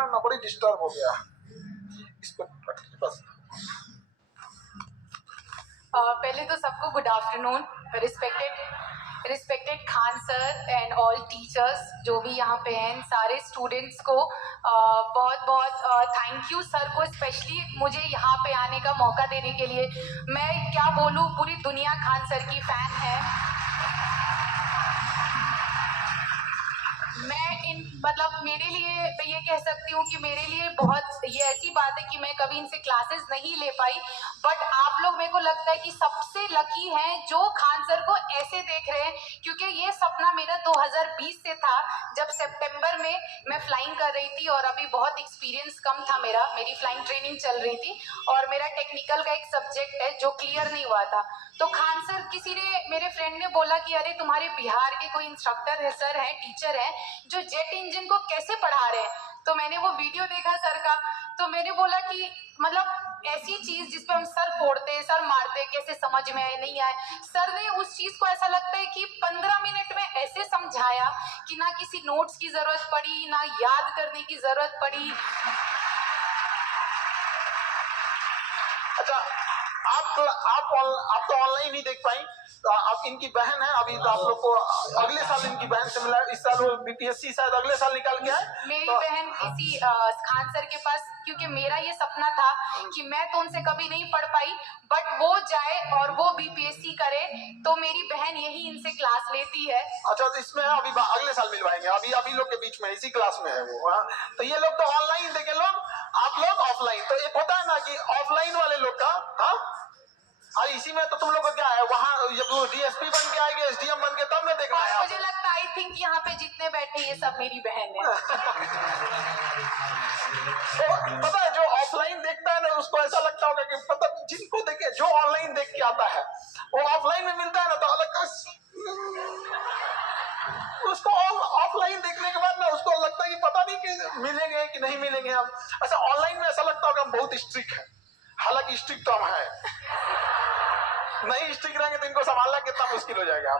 कारण ना बड़ी डिस्टर्ब हो गया इसको बस। पहले तो सबको good afternoon. Respected Khan sir and all teachers जो भी यहाँ पे हैं, सारे स्टूडेंट्स को बहुत बहुत थैंक यू सर को स्पेशली मुझे यहाँ पे आने का मौका देने के लिए। मैं क्या बोलूँ, पूरी दुनिया खान सर की फ़ैन है। मैं मतलब मेरे लिए मैं ये कह सकती हूँ कि मेरे लिए बहुत ये ऐसी बात है कि मैं कभी इनसे क्लासेस नहीं ले पाई, बट आप लोग मेरे को लगता है कि सबसे लकी हैं जो खान सर को ऐसे देख रहे हैं, क्योंकि ये सपना मेरा 2020 से था जब सितंबर में मैं फ्लाइंग कर रही थी और अभी बहुत एक्सपीरियंस कम था मेरी फ्लाइंग ट्रेनिंग चल रही थी और मेरा टेक्निकल का एक सब्जेक्ट है जो क्लियर नहीं हुआ था। तो खान सर किसी ने मेरे फ्रेंड ने बोला कि अरे तुम्हारे बिहार के कोई इंस्ट्रक्टर है, सर है, टीचर है जो जेट इंजन को कैसे पढ़ा रहे हैं। तो मैंने वो वीडियो देखा सर का, तो मैंने बोला कि मतलब ऐसी चीज जिसपे हम सर फोड़ते हैं, सर मारते हैं, कैसे समझ में आए नहीं आए, सर ने उस चीज को ऐसा लगता है कि 15 मिनट में ऐसे समझाया कि ना किसी नोट्स की जरूरत पड़ी, ना याद करने की जरूरत पड़ी। अच्छा, आप तो ऑनलाइन ही देख पाई, तो आप इनकी बहन है, अभी तो आप लोग को अगले साल इनकी बहन से मिला, इस साल वो बीपीएससी शायद अगले साल निकाल के आए। मेरी बहन इसी खान सर के पास, क्योंकि मेरा ये सपना था कि मैं तो उनसे कभी नहीं पढ़ पाई, बट वो जाए और वो बीपीएससी करे, तो मेरी बहन यही इनसे क्लास लेती है। अच्छा, तो इसमें अभी अगले साल मिलवाएंगे, अभी लोग के बीच में इसी क्लास में है वो। हाँ, तो ये लोग तो ऑनलाइन देखे लोग, आप लोग ऑफलाइन। तो एक होता है ना कि ऑफलाइन वाले लोग का, हाँ, इसी में तो तुम लोग का क्या है, वहाँ जब वो डीएसपी बन के आएंगे, एसडीएम बन के, तब ना देखना है। मुझे लगता है आई थिंक यहाँ पे जितने बैठे ये सब मेरी बहन है। तो पता है जो ऑफलाइन देखता है ना उसको ऐसा लगता होगा कि मतलब जिनको देखे, जो ऑनलाइन देख के आता है वो ऑफलाइन में मिलता है ना तो अलग उसको ऑफलाइन देखने के बाद ना उसको लगता है कि पता नहीं कि मिलेंगे कि नहीं मिलेंगे हम। अच्छा, ऑनलाइन में ऐसा लगता होगा हम बहुत स्ट्रिक्ट है, हालांकि स्ट्रिक्ट तो हम है नहीं, स्ट्रिक्ट रहेंगे तो इनको संभालना कितना मुश्किल हो जाएगा।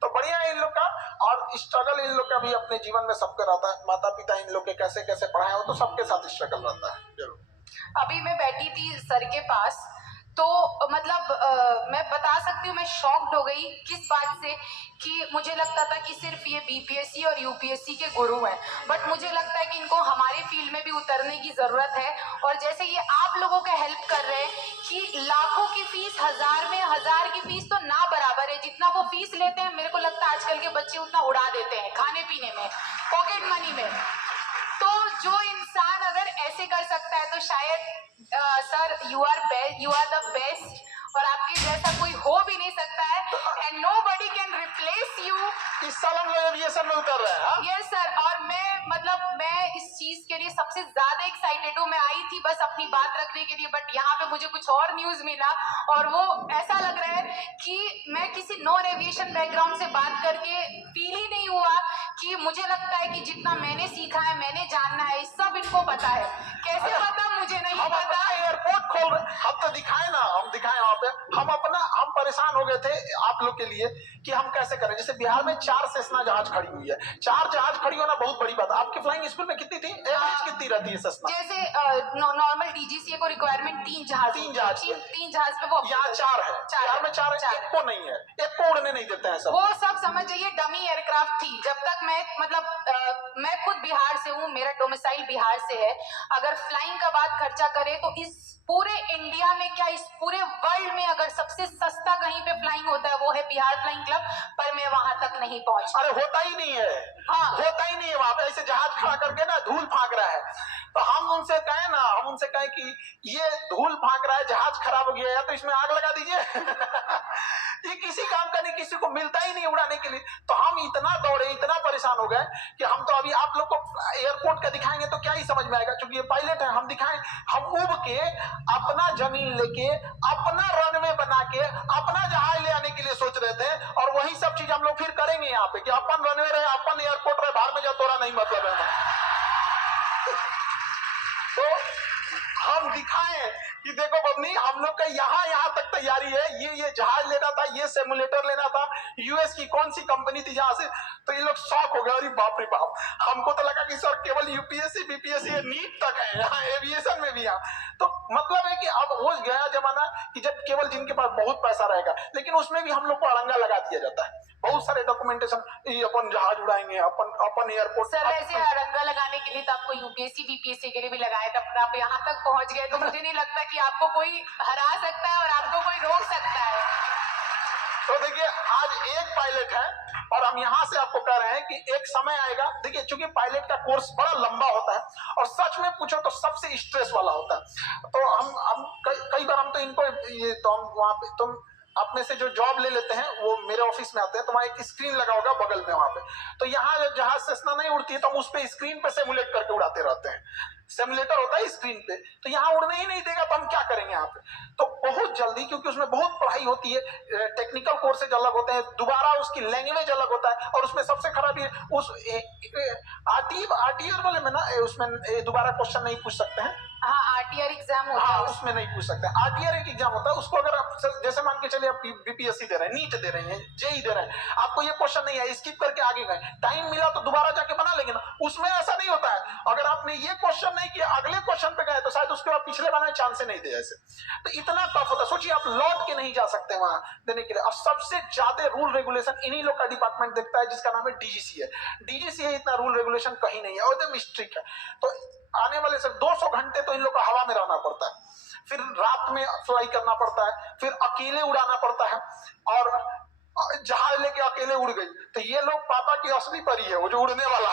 तो बढ़िया है इन लोग का, और स्ट्रगल इन लोग का भी अपने जीवन में सबका रहता है। माता पिता इन लोग के कैसे कैसे पढ़ाए हो तो सबके साथ स्ट्रगल रहता है जरूर। अभी मैं बैठी थी सर के पास, तो मतलब मैं बता सकती हूँ मैं शॉक्ड हो गई किस बात से कि मुझे लगता था कि सिर्फ ये बीपीएससी और यूपीएससी के गुरु हैं, बट मुझे लगता है कि इनको हमारे फील्ड में भी उतरने की जरूरत है। और जैसे ये आप लोगों का हेल्प कर रहे हैं कि लाखों की फीस हजार की फीस तो ना बराबर है, जितना वो फीस लेते हैं मेरे को लगता है आजकल के बच्चे उतना उड़ा देते हैं खाने पीने में, पॉकेट मनी में। तो जो इंसान अगर ऐसे कर सकता है तो शायद sir you are the best, और आपके जैसा कोई हो भी नहीं सकता है, and nobody can replace you. इस साल हम लोग एविएशन में उतर रहे हैं। यस सर, और मैं इस चीज के लिए सबसे ज्यादा एक्साइटेड हूँ। मैं आई थी बस अपनी बात रखने के लिए, बट यहाँ पे मुझे कुछ और न्यूज मिला और वो ऐसा लग रहा है कि मैं किसी नॉन एविएशन बैकग्राउंड से बात करके फील ही नहीं हुआ कि मुझे लगता है कि जितना मैंने सीखा है, मैंने जानना है, सब इनको पता है। कैसे पता मुझे नहीं पता। एयरपोर्ट खोल रहे, हम तो दिखाए ना, हम दिखाए वहाँ पे, हम परेशान हो गए थे आप लोग के लिए कि हम कैसे करें। जैसे बिहार में 4 सेस्ना जहाज खड़ी हुई है, 4 जहाज खड़ी होना बहुत बड़ी बात है। आपके फ्लाइंग स्कूल में कितनी थी, एवरेज कितनी रहती है सेस्ना? जैसे नॉर्मल डीजीसीए को रिक्वायरमेंट 3 जहाज पे, वो यहाँ 4 है, बिहार में 4 है, एक को नहीं है, एक को उड़ने नहीं देते हैं सब। वो सब समझ जाइए डमी एयरक्राफ्ट थी। जब तक मैं मैं खुद बिहार से हूँ, मेरा डोमिसाइल बिहार से है। अगर फ्लाइंग का बात खर्चा करे तो इस पूरे इंडिया में क्या इस पूरे वर्ल्ड में अगर सबसे सस्ता कहीं पे फ्लाइंग होता है वो है बिहार फ्लाइंग क्लब, पर मैं वहां तक नहीं पहुंच। अरे होता ही नहीं है, हाँ, होता ही नहीं है वहां पे। ऐसे जहाज खड़ा करके ना धूल फांक रहा है, तो हम उनसे कहें कि ये धूल फांक रहा है, जहाज खराब हो गया है तो इसमें आग लगा दीजिए ये किसी काम का नहीं, किसी को मिलता ही नहीं उड़ाने के लिए। तो हम इतना दौड़े, इतना परेशान हो गए कि हम तो अभी आप लोग को एयरपोर्ट का दिखाएंगे तो क्या ही समझ में आएगा, क्योंकि ये पायलट है। हम दिखाएं, हम उब के अपना जमीन लेके, अपना रनवे बना के, अपना जहाज ले आने के लिए सोच रहे थे, और वही सब चीज हम लोग फिर करेंगे यहाँ पे कि अपन रनवे रहे, अपन एयरपोर्ट रहे, बाहर में जा तोरा नहीं मतलब है तो हम दिखाएं कि देखो बबनी, हम लोग का यहाँ तक तैयारी है, ये जहाज लेना था, ये सिमुलेटर लेना था, यूएस की कौन सी कंपनी थी जहां से। तो ये लोग शॉक हो गए, अरे बाप रे बाप, हमको तो लगा कि सर केवल यूपीएससी बीपीएससी नीट तक है, यहाँ एविएशन में भी। यहाँ तो मतलब है कि अब वो गया जमाना कि जब केवल जिनके पास बहुत पैसा रहेगा, लेकिन उसमें भी हम लोग को अड़ंगा लगा दिया जाता है। बहुत सारे डॉक्यूमेंटेशन, अपन जहाज उड़ाएंगे, अपन एयरपोर्ट। सर वैसे अड़ंगा लगाने के लिए तो आपको यूपीएससी बीपीएससी के लिए भी लगाया था, पर आप यहाँ तक पहुंच गए तो मुझे नहीं लगता कि आपको कोई हरा सकता है और आपको कोई रोक सकता है। तो देखिए, आज एक पायलट है और हम यहाँ से आपको कह रहे हैं कि एक समय आएगा। देखिए, चूंकि पायलट का कोर्स बड़ा लंबा होता है और सच में पूछो तो सबसे स्ट्रेस वाला होता है। तो हम कई बार हम तो इनको ये तो हम वहाँ पे तुम आप में से जो जॉब ले लेते हैं वो मेरे ऑफिस में आते हैं, तो वहाँ एक स्क्रीन लगा होगा बगल में वहां पे। तो यहाँ जब जहाज सेस्ना नहीं उड़ती है तो हम उस पे स्क्रीन पे सिमुलेट करके उड़ाते रहते हैं। सिमुलेटर होता है स्क्रीन पे, तो यहाँ उड़ने ही नहीं देगा तो हम क्या करेंगे यहाँ पे। तो बहुत जल्दी, क्योंकि उसमें बहुत पढ़ाई होती है, टेक्निकल कोर्सेज अलग होते हैं, दोबारा उसकी लैंग्वेज अलग होता है, और उसमें सबसे खराब ये उस आरटीआर वाले में ना, उसमें दोबारा क्वेश्चन नहीं पूछ सकते हैं। हाँ, आरटीआर एग्जाम होता है, हाँ, उसमें नहीं पूछ सकते। आरटीआर एक एग्जाम होता है, उसको अगर आप जैसे मान के चलिए आप बीपीएससी दे रहे हैं, नीट दे रहे हैं, जेई दे रहे हैं, आपको ये क्वेश्चन नहीं है, स्किप करके आगे गए, टाइम मिला तो दोबारा जाके बना लेंगे ना। उसमें ऐसा नहीं होता है, अगर आपने ये क्वेश्चन नहीं किया, अगले क्वेश्चन पे गए तो शायद उसके बाद पिछले बनाने चांस नहीं दे ऐसे। तो इतना टफ होता है, सोचिए आप लौट के नहीं जा सकते वहां देने के लिए। और सबसे ज्यादा रूल रेगुलेशन इन्हीं लोग का डिपार्टमेंट देखता है, जिसका नाम है डीजीसी है। डीजीसी है, इतना रूल रेगुलेशन कहीं नहीं है और एकदम स्ट्रिक्ट है। तो आने वाले सिर्फ 200 घंटे तो इन लोग को हवा में रहना पड़ता है, फिर रात में फ्लाई करना पड़ता है, फिर अकेले उड़ाना पड़ता है, और जहाज लेके अकेले उड़ गई तो ये लोग पापा की असली परी है, वो जो उड़ने वाला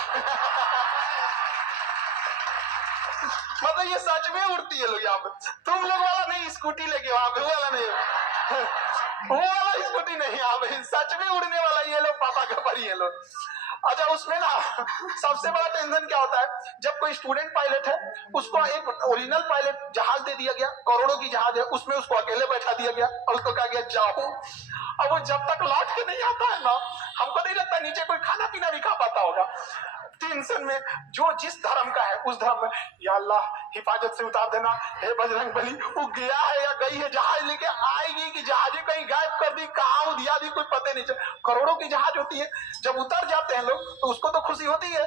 मतलब ये सच में उड़ती है लोग यहाँ पे। तुम लोग वाला नहीं, स्कूटी लेके वहां पे, वो वाला नहीं, वो वाला स्कूटी नहीं, यहाँ पे सच में उड़ने वाला ये लोग पापा का परी है लोग। अच्छा, उसमें ना सबसे बड़ा टेंशन क्या होता है, जब कोई स्टूडेंट पायलट है उसको एक ओरिजिनल पायलट जहाज दे दिया गया, करोड़ों की जहाज है, उसमें उसको अकेले बैठा दिया गया और उसको कहा गया जाओ। अब वो जब तक लौट के नहीं आता है ना, हमको नहीं लगता नीचे कोई खाना पीना भी खा पाता होगा। टेंशन में, जो जिस धर्म का है उस धर्म में, या अल्लाह हिफाजत से उतार देना, हे बजरंग बली, वो गया है या गई है, जहाज लेके आएगी कि जहाज कहीं गायब कर दी, कहाँ दिया दी, कोई पता नहीं चल। करोड़ों की जहाज होती है, जब उतर जाते हैं लोग तो उसको तो खुशी होती है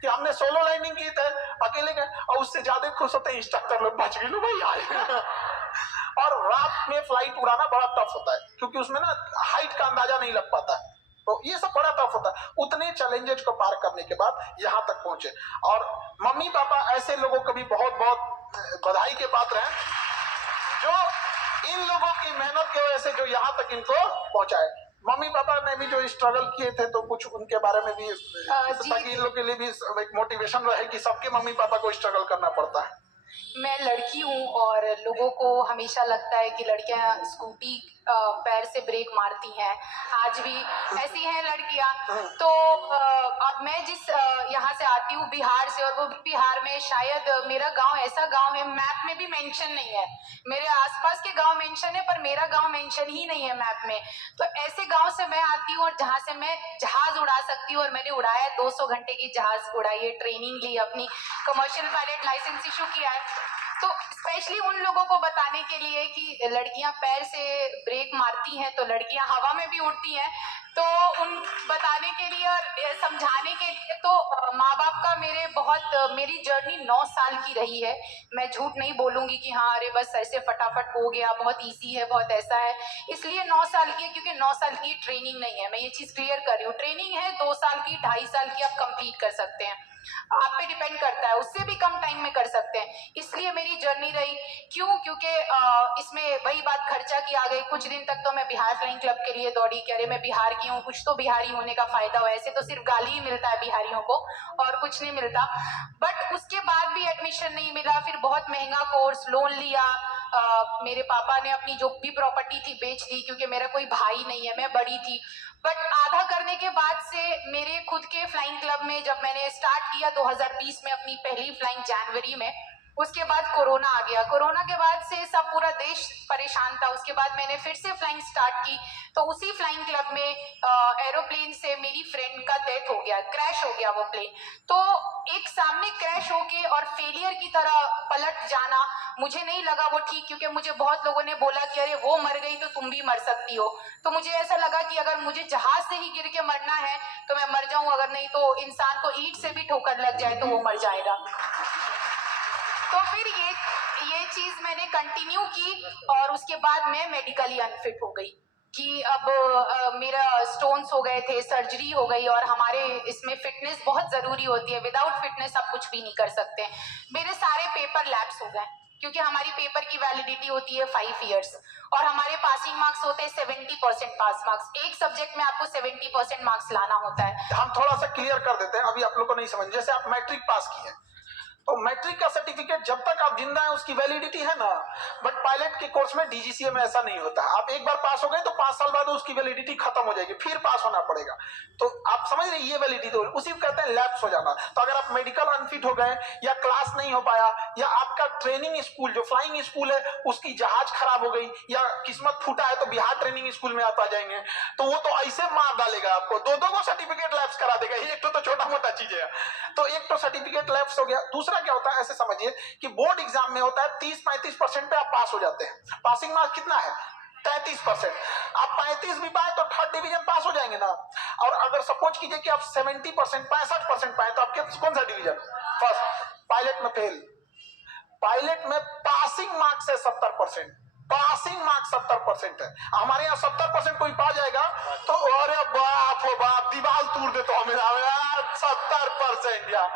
कि हमने सोलो लैंडिंग की थे, अकेले गए, और उससे ज्यादा खुश होते हैं इंस्ट्रक्टर लोग, बच गए लो भाई आए। और रात में फ्लाइट उड़ाना बड़ा टफ होता है, क्योंकि उसमें ना हाइट का अंदाजा नहीं लग पाता है, तो ये सब बड़ा टफ होता है। उतने चैलेंजेस को पार करने के बाद यहाँ तक पहुंचे, और मम्मी पापा ऐसे लोगों को भी बहुत बहुत बधाई के पात्र हैं, जो इन लोगों की मेहनत की वजह से जो यहाँ तक इनको पहुंचाए। मम्मी पापा ने भी जो स्ट्रगल किए थे, तो कुछ उनके बारे में भी, ताकि इन लोग के लिए भी एक मोटिवेशन रहे कि सबके मम्मी पापा को स्ट्रगल करना पड़ता है। मैं लड़की हूँ और लोगों को हमेशा लगता है कि लड़कियां स्कूटी पैर से ब्रेक मारती हैं, आज भी ऐसी हैं लड़कियां। तो अब मैं जिस यहाँ से आती हूँ बिहार से, और वो भी बिहार में शायद मेरा गांव ऐसा गांव है, मैप में भी मेंशन नहीं है, मेरे आसपास के गांव मेंशन है पर मेरा गांव मेंशन ही नहीं है मैप में। तो ऐसे गांव से मैं आती हूँ और जहाँ से मैं जहाज उड़ा सकती हूँ, और मैंने उड़ाया 200 घंटे की जहाज उड़ाई है, ट्रेनिंग ली, अपनी कमर्शियल पायलट लाइसेंस इशू किया है। तो स्पेशली उन लोगों को बताने के लिए कि लड़कियां पैर से ब्रेक मारती हैं तो लड़कियां हवा में भी उड़ती हैं, तो उन बताने के लिए और समझाने के लिए, तो माँ बाप का मेरी जर्नी 9 साल की रही है। मैं झूठ नहीं बोलूंगी कि हाँ अरे बस ऐसे फटाफट हो गया, बहुत इजी है, बहुत ऐसा है। इसलिए 9 साल की है क्योंकि 9 साल की ट्रेनिंग नहीं है, मैं ये चीज क्लियर कर रही हूँ। ट्रेनिंग है 2 साल की, 2.5 साल की आप कंप्लीट कर सकते हैं, आप पे डिपेंड करता है, उससे भी कम टाइम में कर सकते हैं। इसलिए मेरी जर्नी रही, क्यों? क्योंकि इसमें वही बात खर्चा की आ गई। कुछ दिन तक तो मैं बिहार फ्लाइंग क्लब के लिए दौड़ी, कह रहे मैं बिहार की हूँ, कुछ तो बिहारी होने का फायदा हो, ऐसे तो सिर्फ गाली ही मिलता है बिहारियों को और कुछ नहीं मिलता। बट उसके बाद भी एडमिशन नहीं मिला, फिर बहुत महंगा कोर्स, लोन लिया, मेरे पापा ने अपनी जो भी प्रॉपर्टी थी बेच दी, क्योंकि मेरा कोई भाई नहीं है, मैं बड़ी थी। बट आधा करने के बाद से मेरे खुद के फ्लाइंग क्लब में जब मैंने स्टार्ट किया 2020 में अपनी पहली फ्लाइंग जनवरी में, उसके बाद कोरोना आ गया। कोरोना के बाद से सब पूरा देश परेशान था। उसके बाद मैंने फिर से फ्लाइंग स्टार्ट की, तो उसी फ्लाइंग क्लब में एरोप्लेन से मेरी फ्रेंड का डेथ हो गया, क्रैश हो गया वो प्लेन। तो एक सामने क्रैश होके और फेलियर की तरह पलट जाना मुझे नहीं लगा वो ठीक, क्योंकि मुझे बहुत लोगों ने बोला कि अरे वो मर गई तो तुम भी मर सकती हो। तो मुझे ऐसा लगा कि अगर मुझे जहाज से ही गिर के मरना है तो मैं मर जाऊं, अगर नहीं तो इंसान को ईंट से भी ठोकर लग जाए तो वो मर जाएगा। तो फिर ये चीज मैंने कंटिन्यू की और उसके बाद मैं मेडिकली अनफिट हो गई कि अब मेरा स्टोन्स हो गए थे, सर्जरी हो गई, और हमारे इसमें फिटनेस बहुत जरूरी होती है। विदाउट फिटनेस आप कुछ भी नहीं कर सकते। मेरे सारे पेपर लैप्स हो गए क्योंकि हमारी पेपर की वैलिडिटी होती है 5 इयर्स और हमारे पासिंग मार्क्स होते हैं 70% पास मार्क्स। एक सब्जेक्ट में आपको 70% मार्क्स लाना होता है। हम थोड़ा सा क्लियर कर देते हैं, अभी आप लोग को नहीं समझ। जैसे आप मैट्रिक पास किए तो मैट्रिक का सर्टिफिकेट जब तक आप जिंदा हैं उसकी वैलिडिटी है ना, बट पायलट के कोर्स में डीजीसीए में ऐसा नहीं होता। आप एक बार पास हो गए तो 5 साल बाद उसकी वैलिडिटी खत्म हो जाएगी, फिर पास होना पड़ेगा। तो आप समझ रहे, ये वैलिडिटी तो उसी को कहते हैं लैप्स हो जाना। तो अगर आप मेडिकल अनफिट हो गए या क्लास नहीं हो पाया या आपका ट्रेनिंग स्कूल जो फ्लाइंग स्कूल है उसकी जहाज खराब हो गई या किस्मत फूटा है तो बिहार ट्रेनिंग स्कूल में आप आ जाएंगे, तो वो तो ऐसे मार डालेगा आपको, दो को सर्टिफिकेट लैप्स करा देगा। एक तो छोटा मोटा चीज है, तो एक तो सर्टिफिकेट लैप्स हो गया। दूसरा क्या होता है, ऐसे समझिए कि बोर्ड एग्जाम में होता है 30-35% पे आप पास हो जाते हैं। पासिंग मार्क्स कितना है? 33%। आप 35 भी पाए तो 3rd डिवीजन पास हो जाएंगे ना। और अगर सपोज कीजिए कि आप 70% 65% पाए तो आपके कौन सा डिवीजन? फर्स्ट। पायलट में फेल। पायलट में पासिंग मार्क्स है 70%। पासिंग मार्क्स 70% है। हमारे यहाँ 70% कोई पा जाएगा तो अरे बाप हो बाप, दीवार तोड़ दे तो हमें 70% या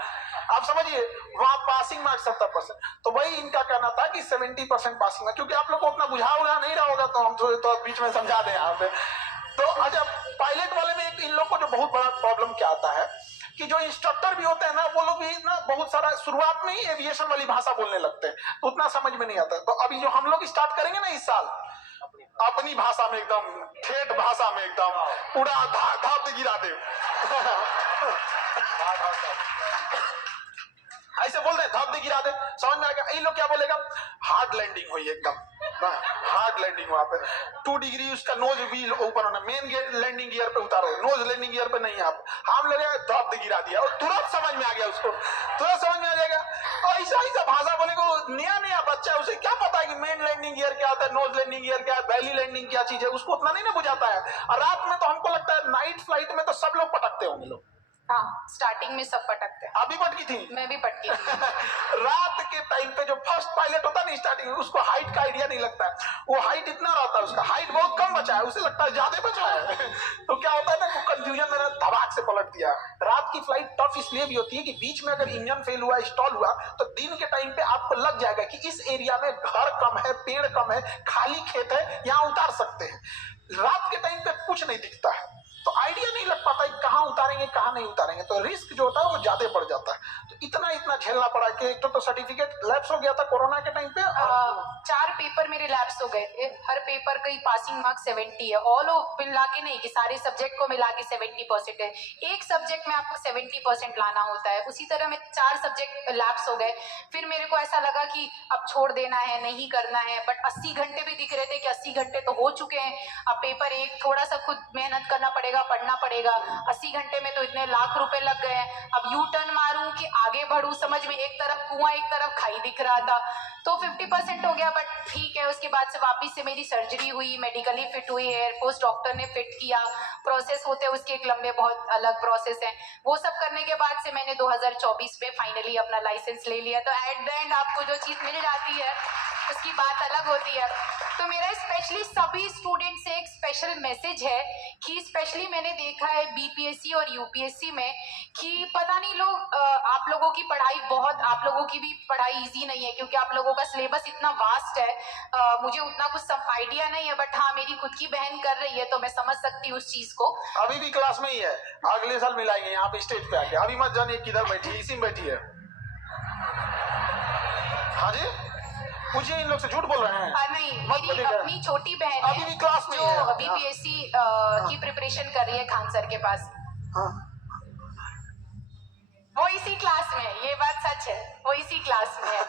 आप समझिए, वहां पासिंग मार्क्स 70%। तो वही इनका कहना था कि 70% पासिंग, क्योंकि आप लोग को उतना बुझा होगा नहीं रहा होगा तो हम तो बीच में समझा दें यहाँ पे। तो अच्छा, पायलट वाले में एक इन लोग को जो बहुत बड़ा प्रॉब्लम क्या आता है कि जो इंस्ट्रक्टर भी होते हैं ना वो लोग भी ना बहुत सारा शुरुआत में ही एविएशन वाली भाषा बोलने लगते हैं, तो उतना समझ में नहीं आता। तो अभी जो हम लोग स्टार्ट करेंगे ना इस साल, अपनी भाषा में एकदम ठेठ भाषा में एकदम पूरा धाप गिरा दे ऐसे बोल दे, धाप दे गिरा दे, समझ में आएगा। इन लोग क्या बोलेगा? हार्ड लैंडिंग हुई एकदम, हार्ड लैंडिंग। वहां पे 2 डिग्री उसका नोज व्हील ऊपर होना, मेन लैंडिंग गियर पे उतारो, नोज लैंडिंग गियर पे नहीं। आप हम लोग धाप दे गिरा दिया और तुरंत समझ में आ गया, उसको तुरंत समझ में आ जाएगा। ऐसा ऐसा भाषा बोले को नया नया बच्चा है, उसे क्या पता है कि मेन लैंडिंग गियर क्या होता है, नोज लैंडिंग गियर क्या है, बैली लैंडिंग क्या चीज है, उसको उतना नहीं ना बुझाता है। और रात में तो हमको लगता है नाइट फ्लाइट में तो सब लोग पटकते होंगे लोग। हाँ, स्टार्टिंग में सब पटकते हैं। अभी पटकी थी? मैं भी पटकी थी। रात के टाइम पे जो फर्स्ट पायलट होता है ना स्टार्टिंग में, उसको हाइट का आइडिया नहीं लगता है। वो हाइट इतना रहता है, उसका हाइट बहुत कम बचा है, उसे लगता है ज्यादा बचा है। तो क्या होता है ना, कंफ्यूजन में धमाक से पलट दिया। रात की फ्लाइट टफ इसलिए भी होती है कि बीच में अगर इंजन फेल हुआ, स्टॉल हुआ, तो दिन के टाइम पे आपको लग जाएगा कि इस एरिया में घर कम है, पेड़ कम है, खाली खेत है, यहाँ उतार सकते हैं। रात के टाइम पे कुछ नहीं दिखता है, तो आइडिया नहीं लग पाता है कहाँ उतारेंगे कहाँ नहीं उतारेंगे, तो रिस्क जो होता है वो ज्यादा बढ़ जाता है। तो इतना झेलना पड़ा कि एक तो सर्टिफिकेट लैप्स हो गया था कोरोना के टाइम पे। 4 पेपर मेरे लैप्स हो गए थे। हर पेपर का पासिंग मार्क्स 70 है। ऑल मिला के नहीं कि सारे सब्जेक्ट को मिला के 70% है। एक सब्जेक्ट में आपको 70% लाना होता है। उसी तरह में 4 सब्जेक्ट लैप्स हो गए। फिर मेरे को ऐसा लगा कि अब छोड़ देना है, नहीं करना है, बट 80 घंटे भी दिख रहे थे कि 80 घंटे तो हो चुके हैं। अब पेपर एक थोड़ा सा खुद मेहनत करना पड़ेगा, पढ़ना पड़ेगा। 80 घंटे में तो इतने लाख रुपए लग गए हैं। अब यू टर्न मारूं कि आगे बढ़ूं, समझ में, एक तरफ कुआं एक तरफ खाई दिख रहा था। तो 50% हो गया, बट ठीक है। उसके बाद से वापस से मेरी सर्जरी हुई, मेडिकली फिट हुई, एयरफोर्स डॉक्टर ने फिट किया। प्रोसेस होते उसके एक लंबे बहुत अलग प्रोसेस है। वो सब करने के बाद से मैंने 2024 में फाइनली अपना लाइसेंस ले लिया। तो एट द एंड आपको जो चीज मिल जाती है उसकी बात अलग होती है। तो मेरा स्पेशली सभी स्टूडेंट से एक स्पेशल मैसेज है कि स्पेशली मैंने देखा है बीपीएससी और यूपीएससी में कि पता नहीं लोग आप लोगों की पढ़ाई बहुत, आप लोगों की भी पढ़ाई इजी नहीं है क्योंकि आप लोगों का सिलेबस इतना वास्ट है। मुझे उतना कुछ आइडिया नहीं है, बट हाँ मेरी खुद की बहन कर रही है तो मैं समझ सकती हूँ उस चीज को। अभी भी क्लास में ही है, अगले साल मिलाएंगे यहाँ पे स्टेज पे आके। अभी मत जानिए किधर बैठी, इसी में बैठी है। हाँ जी, पूछिए, इन लोग से झूठ बोल रहे हैं। नहीं, मेरी अपनी छोटी बहन अभी भी क्लास में जो बीपीएससी की प्रिपरेशन कर रही है खान सर के पास। हाँ। वो इसी क्लास में है, ये बात सच है, वो इसी क्लास में है।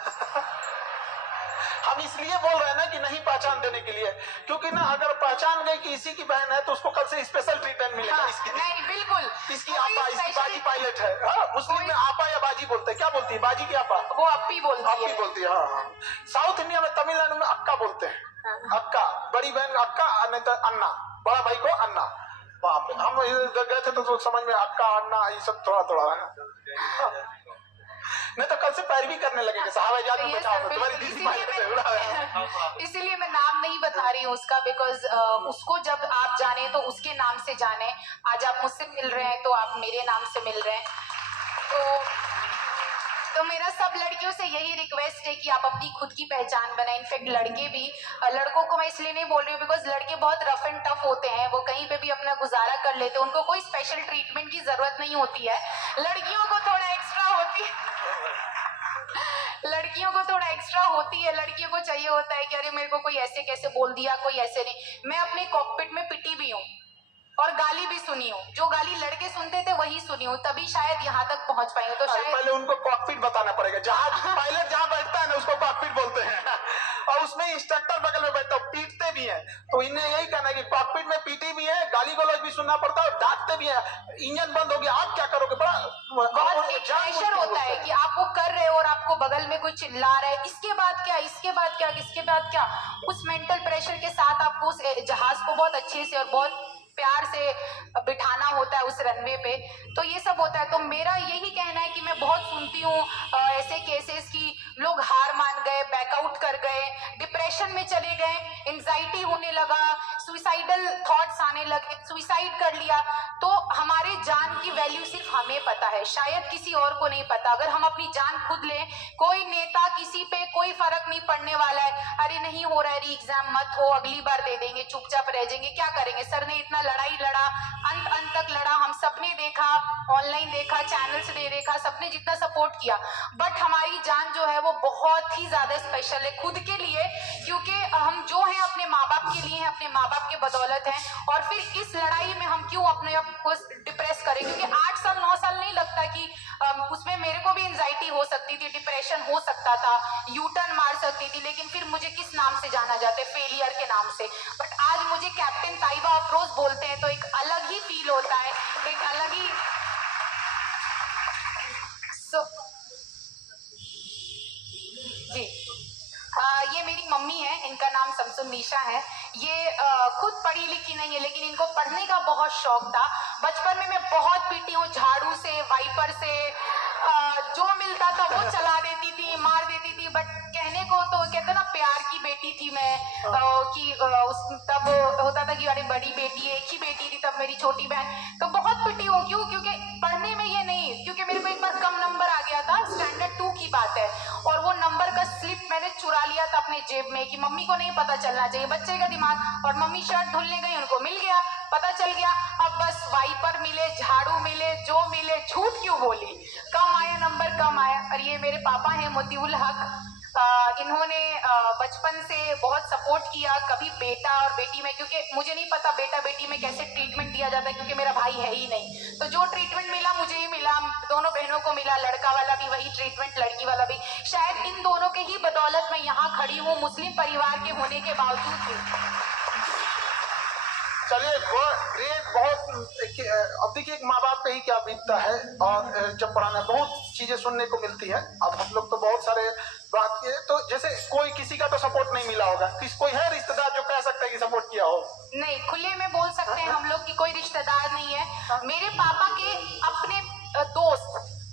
हम इसलिए बोल रहे हैं ना कि नहीं पहचान देने के लिए, क्योंकि ना अगर पहचान गए कि इसी की बहन है तो उसको कल से स्पेशल ट्रीटमेंट मिलेगा। हाँ, इसकी नहीं बिल्कुल, इसकी कोई आपा, इसकी special- बाजी पायलट है। हाँ, मुस्लिम में आपा या बाजी बोलते हैं। क्या बोलती है बाजी की आपा? वो अप्पी बोलती अप्पी है। बोलती है। हाँ, साउथ इंडिया में तमिलनाडु में अक्का बोलते हैं। अक्का, बड़ी बहन अक्का, नहीं तो अन्ना, बड़ा भाई को अन्ना। बाप रे, हम इधर गए थे तो समझ में अक्का अन्ना ये सब थोड़ा थोड़ा है। नहीं तो कल से पैरवी करने लगेंगे, साहब जहाज में बैठा हो तुम्हारी दीदी पायलट है, उड़ा है। इसीलिए मैं नाम नहीं बता रही हूँ उसका, बिकॉज उसको जब आप जाने तो उसके नाम से जाने। आज आप मुझसे मिल रहे हैं तो आप मेरे नाम से मिल रहे हैं। तो मेरा सब लड़कियों से यही रिक्वेस्ट है कि आप अपनी खुद की पहचान बनाएं। इनफेक्ट लड़के भी, लड़कों को मैं इसलिए नहीं बोल रही हूँ बिकॉज लड़के बहुत रफ एंड टफ होते हैं, वो कहीं पे भी अपना गुजारा कर लेते हैं, उनको कोई स्पेशल ट्रीटमेंट की जरूरत नहीं होती है। लड़कियों को थोड़ा एक्स्ट्रा होती है, लड़कियों को थोड़ा एक्स्ट्रा होती है। लड़कियों को चाहिए होता है कि अरे मेरे को कोई ऐसे कैसे बोल दिया, कोई ऐसे नहीं। मैं अपने कॉकपिट में पिटी भी हूँ और गाली भी सुनी हूँ, जो गाली लड़के सुनते थे वही सुनी हूँ, तभी शायद यहाँ तक पहुंच पाई हूँ। तो शायद पहले उनको कॉकपिट बताना पड़ेगा। जहाज पायलट जहाँ बैठता है ना उसको कॉकपिट बोलते हैं, और उसमें इंस्ट्रक्टर बगल में बैठता है, पीटते भी हैं। तो इन्हें यही कहना है कि कॉकपिट में पीटी भी है, गाली गलौज भी सुनना पड़ता है, डांटते भी है। इंजन बंद हो गया आप क्या करोगे? बहुत एक प्रेशर होता है कि आप वो कर रहे हो और आपको बगल में कोई चिल्ला रहा है, इसके बाद क्या, इसके बाद क्या, इसके बाद क्या। उस मेंटल प्रेशर के साथ आपको उस जहाज को बहुत अच्छे से और बहुत प्यार से बिठाना होता है उस रनवे पे। तो ये सब होता है। तो मेरा यही कहना है कि मैं बहुत सुनती हूँ ऐसे केसेस की लोग हार मान गए, बैकआउट कर गए, डिप्रेशन में चले गए, एंजाइटी होने लगा, सुइसाइडल थॉट्स आने लगे, सुइसाइड कर लिया। तो हमारे जान की वैल्यू सिर्फ हमें पता है, शायद किसी और को नहीं पता। अगर हम अपनी जान खुद लें, कोई नेता किसी पे कोई फर्क नहीं पड़ने वाला है। अरे नहीं हो रहा है री एग्जाम, मत हो, अगली बार दे देंगे, चुपचाप रह जाएंगे, क्या करेंगे। सर ने इतना लड़ाई लड़ा, अंत तक लड़ा, हम सबने देखा, ऑनलाइन देखा, चैनल्स ने देखा, सबने जितना सपोर्ट किया। बट हमारी जान जो है वो बहुत ही ज्यादा स्पेशल है खुद के लिए, क्योंकि हम जो हैं अपने माँ बाप के लिए हैं, अपने माँ बाप के बदौलत हैं। और फिर इस लड़ाई में हम क्यों अपने आप को डिप्रेस करें, क्योंकि 8 साल 9 साल नहीं लगता कि उसमें मेरे को भी एंजाइटी हो सकती थी, डिप्रेशन हो सकता था, यूटर्न मार सकती थी, लेकिन फिर मुझे किस नाम से जाना जाता है? फेलियर के नाम से। बट आज मुझे कैप्टन ताइबा अफरोज बोलते हैं तो एक अलग ही फील होता है, एक अलग ही जी। ये मेरी मम्मी है, इनका नाम शमसुन्निशा है। ये खुद पढ़ी लिखी नहीं है, लेकिन इनको पढ़ने का बहुत शौक था। बचपन में मैं बहुत पीटी हूँ, झाड़ू से, वाइपर से, जो मिलता था वो चला देती थी, मार देती थी। बट कहने को तो कहते ना प्यार की बेटी थी मैं, कि तब होता था कि अरे बड़ी बेटी है, एक ही बेटी थी तब मेरी छोटी बहन। तो बहुत पिटी हूँ, क्यों? क्योंकि पढ़ने में ये नहीं, क्योंकि मेरे को एक बार कम नंबर आ गया था, स्टैंडर्ड 2 की बात है, और वो नंबर का स्लिप मैंने चुरा लिया था अपने जेब में कि मम्मी को नहीं पता चलना चाहिए, बच्चे का दिमाग। और मम्मी शर्ट धुलने गई, उनको मिल गया, पता चल गया। अब बस वाइपर मिले, झाड़ू मिले, जो मिले, झूठ क्यों बोली, कम आया नंबर, कम आया। और ये मेरे पापा हैं मोतीउल हक, इन्होंने बचपन से बहुत सपोर्ट किया, कभी बेटा और बेटी में, क्योंकि मुझे नहीं पता बेटा बेटी में कैसे ट्रीटमेंट दिया जाता है, क्योंकि मेरा भाई है ही नहीं। तो जो ट्रीटमेंट मिला मुझे ही मिला, दोनों बहनों को मिला, लड़का वाला भी वही ट्रीटमेंट, लड़की वाला भी। शायद इन दोनों के ही बदौलत मैं यहाँ खड़ी हूँ, मुस्लिम परिवार के होने के बावजूद भी। चलिए ग्रेट, बहुत। अब देखिए एक माँ बाप पे ही क्या बीतता है, और जब पढ़ाना बहुत चीजें सुनने को मिलती है। अब हम लोग तो बहुत सारे बात किए, तो जैसे कोई किसी का तो सपोर्ट नहीं मिला होगा, कोई है रिश्तेदार जो कह सकता है कि सपोर्ट किया हो? नहीं, खुले में बोल सकते हैं हम लोग कि कोई रिश्तेदार नहीं है। मेरे पापा के अपने दोस्त,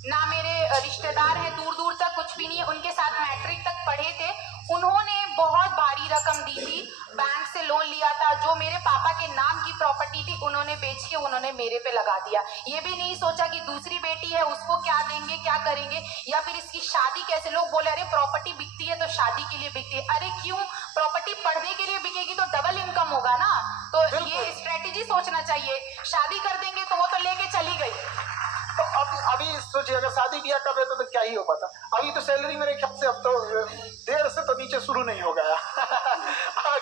ना मेरे रिश्तेदार हैं, दूर दूर तक कुछ भी नहीं है। उनके साथ मैट्रिक तक पढ़े थे, उन्होंने बहुत भारी रकम दी थी, बैंक से लोन लिया था, जो मेरे पापा के नाम की प्रॉपर्टी थी उन्होंने बेच के उन्होंने मेरे पे लगा दिया। ये भी नहीं सोचा कि दूसरी बेटी है उसको क्या देंगे, क्या करेंगे, या फिर इसकी शादी कैसे। लोग बोले अरे प्रॉपर्टी बिकती है तो शादी के लिए बिकती है। अरे क्यों, प्रॉपर्टी पढ़ने के लिए बिकेगी तो डबल इनकम होगा ना। तो ये स्ट्रेटेजी सोचना चाहिए। शादी कर देंगे तो वो तो लेके चली गई। तो अभी सोचिए अगर शादी ब्याह कर रहे थे तो क्या ही हो पाता। अभी तो सैलरी मेरे ख्याल से अब तो 1.5 से तो नीचे शुरू नहीं हो गया।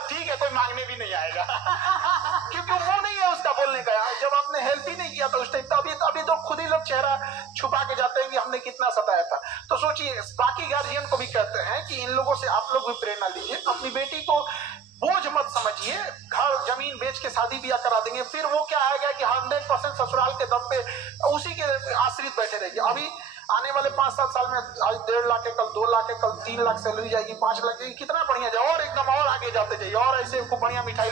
ठीक है, कोई मांगने भी नहीं आएगा, क्योंकि वो नहीं है उसका बोलने का। जब आपने हेल्प ही नहीं किया था उस टाइम, तो अभी तो खुद ही लोग चेहरा छुपा के जाते हैं कि हम बाकी गार्जियन को भी कहते हैं कि इन लोगों से आप लोग भी प्रेरणा लीजिए, अपनी बेटी को बोझ मत समझिए, घर जमीन बेच के शादी ब्याह करा देंगे, फिर वो क्या आएगा कि 100% ससुराल के दम पे उसी के आश्रित बैठे रहेंगे। अभी आने वाले 5-7 साल में आज 1.5 लाख है, कल 2 लाख है, कल 3 लाख सैलरी जाएगी, 5 लाख जाएगी, कितना बढ़िया जाए, और एकदम और आगे जाते जाइए, और ऐसे खूब बढ़िया मिठाई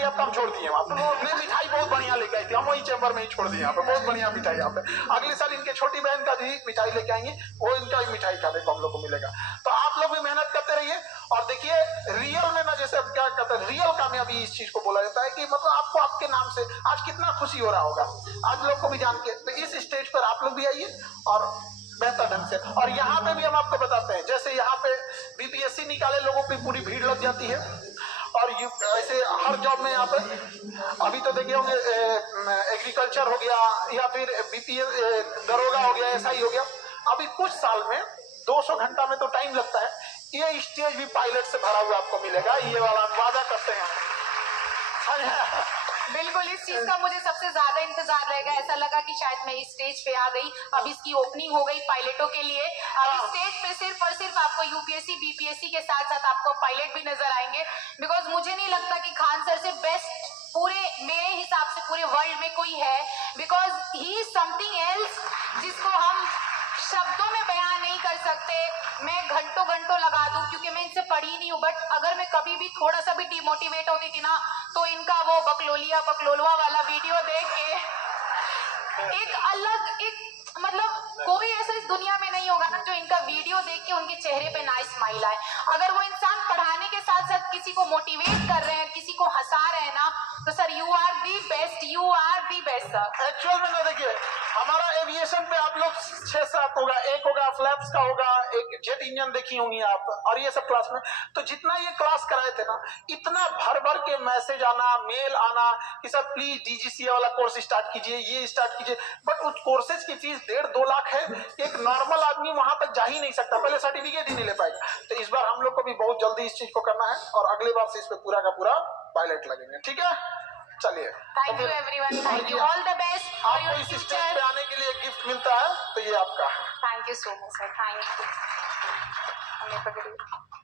आप काम छोड़ दिए आप नहीं, मिठाई बहुत बढ़िया लेके आई थी, हम वही चैम्बर में ही छोड़ दिए यहाँ पे, बहुत बढ़िया मिठाई यहाँ पे। अगले साल इनके छोटी बहन का भी मिठाई लेके आएंगे, वो इनका भी मिठाई खाने को हम लोग को मिलेगा। तो आप लोग भी मेहनत करते रहिए, और देखिए रियल में ना, जैसे अब क्या कहते हैं, रियल कामयाबी इस चीज को बोला जाता है कि मतलब आपको आपके नाम से आज कितना खुशी हो रहा होगा आज लोग को भी जान के। तो इस स्टेज पर आप लोग भी आइए और बेहतर ढंग से। और यहाँ पे भी हम आपको बताते हैं, जैसे यहाँ पे बीपीएससी निकाले लोगों की पूरी भीड़ लग जाती है, और ऐसे हर जॉब में यहाँ पे अभी तो देखिए होंगे एग्रीकल्चर हो गया या फिर बीपीएस दरोगा हो गया, एसआई हो गया, अभी कुछ साल में 200 घंटा में तो टाइम लगता है, ये स्टेज भी पायलट से भरा हुआ आपको मिलेगा, ये वाला हम वादा करते हैं। बिल्कुल, इस चीज का मुझे सबसे ज्यादा इंतजार रहेगा। ऐसा लगा कि शायद मैं इस स्टेज पे आ गई, अब इसकी ओपनिंग हो गई पायलटों के लिए। अब इस स्टेज पे सिर्फ और सिर्फ आपको यूपीएससी बीपीएससी के साथ साथ आपको पायलट भी नजर आएंगे, बिकॉज मुझे नहीं लगता कि खान सर से बेस्ट पूरे मेरे हिसाब से पूरे वर्ल्ड में कोई है, because he is something else जिसको हम शब्दों में बयान नहीं कर सकते। मैं घंटों घंटों लगा दूं क्योंकि मैं इनसे पढ़ी नहीं हूँ, बट अगर मैं कभी भी थोड़ा सा भी डिमोटिवेट होती थी ना, तो इनका वो बकलोलिया बकलोलवा वाला वीडियो देख के एक अलग एक मतलब कोई ऐसा इस दुनिया में नहीं होगा ना जो इनका वीडियो देख के उनके चेहरे पे ना स्माइल आए। अगर वो इंसान पढ़ाने के साथ साथ किसी को मोटिवेट कर रहे हैं, किसी को हंसा रहे हैं ना, तो sir you are the best, you are the best sir. Actual में ना देखिए, हमारा एविएशन पे आप लोग 6-7 होगा, एक होगा फ्लैप्स का होगा, एक जेट इंजन देखी होंगी आप, और ये सब क्लास में तो जितना ये क्लास कराए थे ना, इतना भर भर के मैसेज आना, मेल आना कि सर प्लीज डीजीसीए वाला कोर्स स्टार्ट कीजिए, ये स्टार्ट कीजिए, बट उस कोर्सेज की फीस 1.5-2 लाख है। एक नॉर्मल आदमी वहां तक जा ही नहीं सकता, पहले सर्टिफिकेट ही नहीं ले पाएगा। तो इस बार हम लोग को भी बहुत जल्दी इस चीज को करना है, और अगले बार से इस पे पूरा का पूरा पायलट लगेंगे, ठीक है? चलिए, thank you everyone, thank you, all the best for आपको योर इस स्टेज फ्यूचर। पे आने के लिए गिफ्ट मिलता है, तो ये आपका है। Thank you so much sir, thank you. हमें पकड़िए।